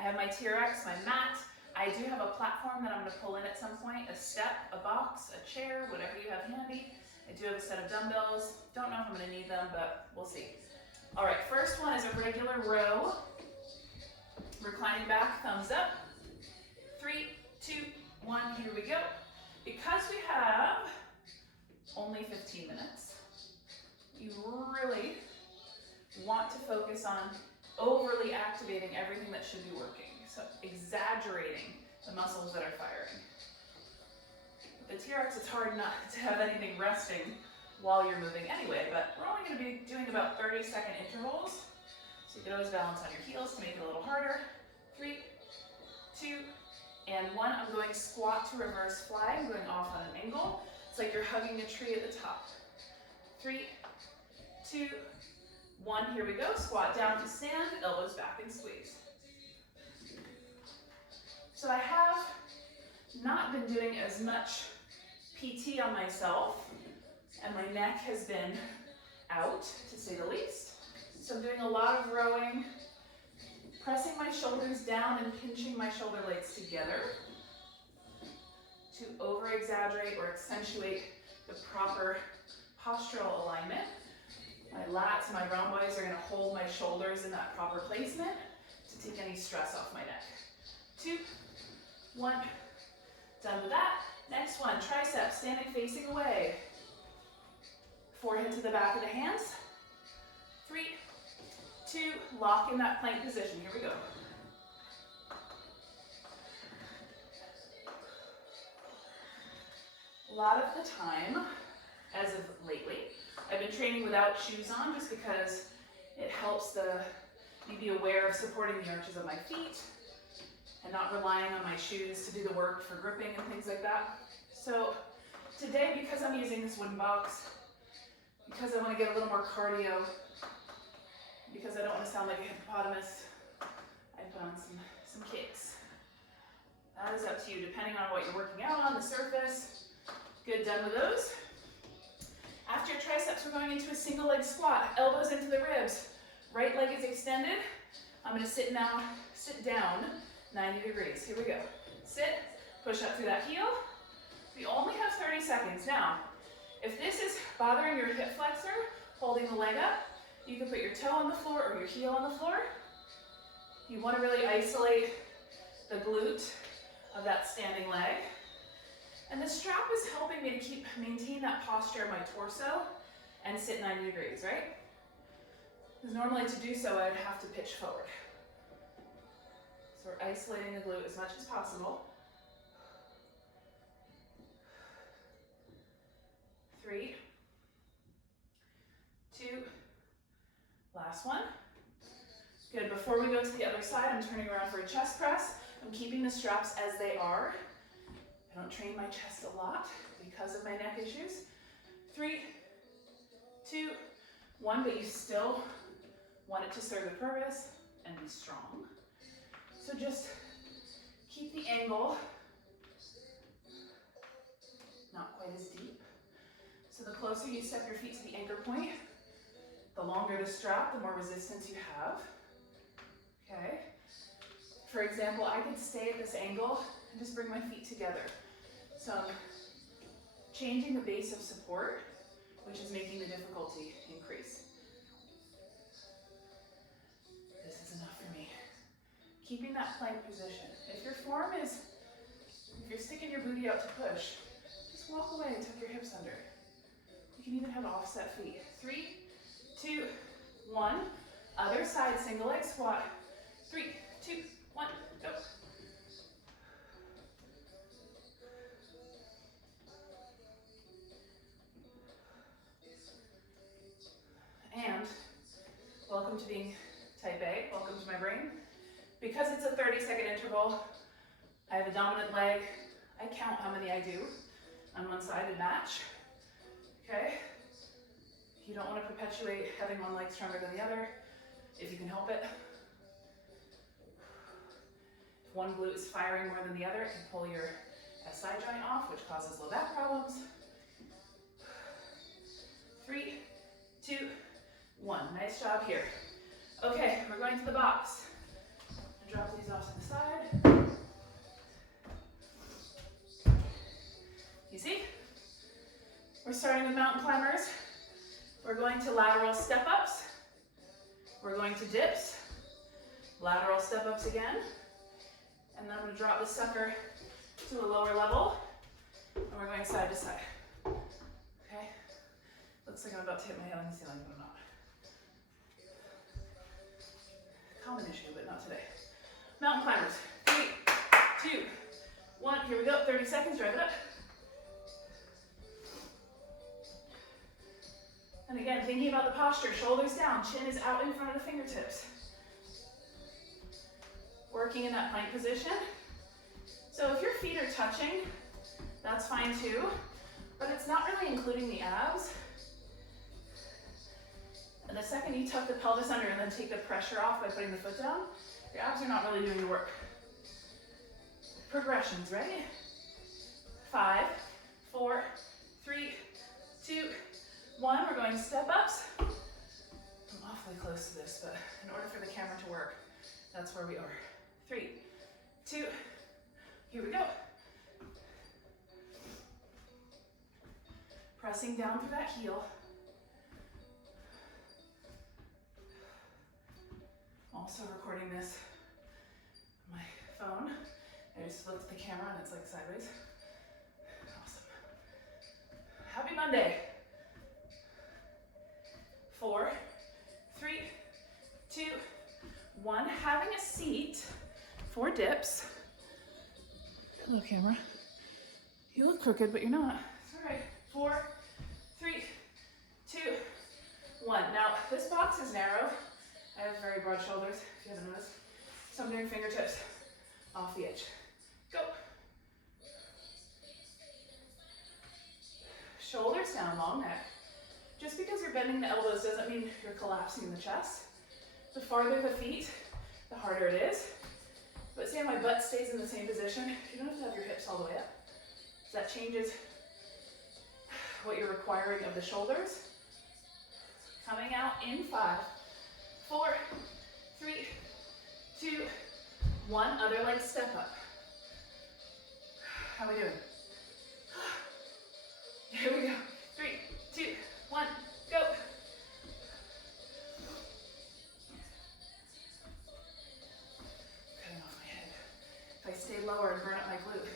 I have my TRX, my mat. I do have a platform that I'm going to pull in at some point, a step, a box, a chair, whatever you have handy. I do have a set of dumbbells. Don't know if I'm going to need them, but we'll see. All right, first one is a regular row. Reclining back, thumbs up. 3, 2, 1, here we go. Because we have only 15 minutes, you really want to focus on overly activating everything that should be working. So exaggerating the muscles that are firing. With the TRX, it's hard not to have anything resting while you're moving anyway, but we're only going to be doing about 30-second intervals. So you can always balance on your heels to make it a little harder. 3, 2, and 1. I'm going squat to reverse fly. I'm going off on an angle. It's like you're hugging a tree at the top. 3, 2, 1. Here we go. Squat down to stand, elbows back and squeeze. So I have not been doing as much PT on myself, and my neck has been out, to say the least. So I'm doing a lot of rowing, pressing my shoulders down and pinching my shoulder blades together to over-exaggerate or accentuate the proper postural alignment. My lats, my rhomboids are going to hold my shoulders in that proper placement to take any stress off my neck. 2, 1, done with that. Next one, triceps, standing facing away. Forehead to the back of the hands. 3, 2, lock in that plank position. Here we go. A lot of the time, as of lately, I've been training without shoes on just because it helps me be aware of supporting the arches of my feet and not relying on my shoes to do the work for gripping and things like that. So today, because I'm using this wooden box, because I want to get a little more cardio, because I don't want to sound like a hippopotamus, I put on some kicks. That is up to you, depending on what you're working out on, the surface. Good, done with those. After triceps, we're going into a single leg squat, elbows into the ribs. Right leg is extended. I'm going to sit down 90 degrees. Here we go. Sit, push up through that heel. We only have 30 seconds. Now, if this is bothering your hip flexor, holding the leg up, you can put your toe on the floor or your heel on the floor. You want to really isolate the glute of that standing leg. And the strap is helping me to maintain that posture of my torso and sit 90 degrees, right? Because normally to do so, I'd have to pitch forward. So we're isolating the glute as much as possible. 3, 2, last one. Good, before we go to the other side, I'm turning around for a chest press. I'm keeping the straps as they are. I don't train my chest a lot because of my neck issues. 3, 2, 1, but you still want it to serve the purpose and be strong. So just keep the angle not quite as deep. So the closer you step your feet to the anchor point, the longer the strap, the more resistance you have. Okay. For example, I could stay at this angle and just bring my feet together. So I'm changing the base of support, which is making the difficulty increase. This is enough for me. Keeping that plank position. If your form is, if you're sticking your booty out to push, just walk away and tuck your hips under. You can even have offset feet. 3, 2, 1. Other side, single leg squat. 3, 2, 1, go. And welcome to being type A, welcome to my brain. Because it's a 30-second interval, I have a dominant leg. I count how many I do on one side and match. Okay? You don't want to perpetuate having one leg stronger than the other, if you can help it. If one glute is firing more than the other, it can pull your SI joint off, which causes low back problems. 3, 2, 1. Nice job here. Okay, we're going to the box. Draw drop these off to the side. You see? We're starting with mountain climbers. We're going to lateral step-ups. We're going to dips. Lateral step-ups again. And then I'm going to drop this sucker to a lower level. And we're going side to side. Okay? Looks like I'm about to hit my head on the ceiling, but I'm not. Common issue, but not today. Mountain climbers. 3, 2, 1. Here we go. 30 seconds. Drive it up. And again, thinking about the posture. Shoulders down. Chin is out in front of the fingertips. Working in that plank position. So if your feet are touching, that's fine too. But it's not really including the abs. And the second you tuck the pelvis under and then take the pressure off by putting the foot down, your abs are not really doing the work. Progressions, ready? 5, 4, 3, 2, 1. We're going step ups. I'm awfully close to this, but in order for the camera to work, that's where we are. 3, 2, here we go. Pressing down through that heel. I'm also recording this on my phone. I just looked at the camera and it's like sideways. Awesome. Happy Monday. 4, 3, 2, 1. Having a seat for dips. Hello, camera. You look crooked, but you're not. It's all right. 4, 3, 2, 1. Now, this box is narrow. I have very broad shoulders, if you haven't noticed. So I'm doing fingertips off the edge. Go. Shoulders down, long neck. Just because you're bending the elbows doesn't mean you're collapsing the chest. The farther the feet, the harder it is. But see how my butt stays in the same position? You don't have to have your hips all the way up. So that changes what you're requiring of the shoulders. Coming out in 5, 4, 3, 2, 1. Other leg step up. How are we doing? Here we go. 3, 2, 1, go. Cutting off my head. If I stay lower and burn up my glute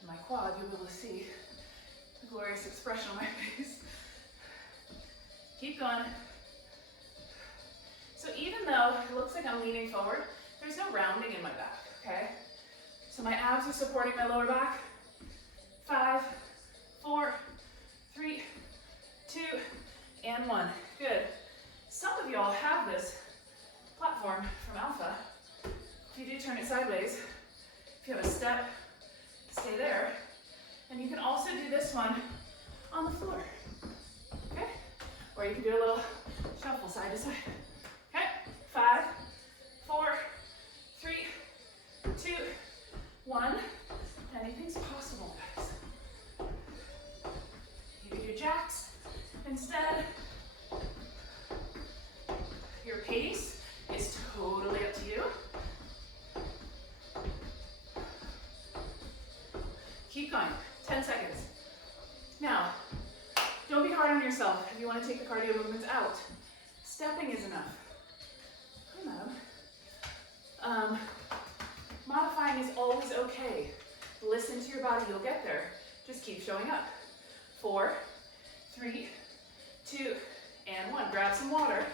and my quad, you'll be able to see the glorious expression on my face. Keep going. So even though it looks like I'm leaning forward, there's no rounding in my back, okay? So my abs are supporting my lower back. 5, 4, 3, 2, and 1. Good. Some of y'all have this platform from Alpha. If you do turn it sideways, if you have a step, stay there. And you can also do this one on the floor, okay? Or you can do a little shuffle side to side. Okay, 5, 4, 3, 2, 1. Anything's possible, guys. You can do jacks instead. Your pace is totally up to you. Keep going, 10 seconds. Now, don't be hard on yourself if you want to take the cardio movements out. Stepping is enough. Modifying is always okay. Listen to your body, you'll get there. Just keep showing up. 4, 3, 2, and 1. Grab some water.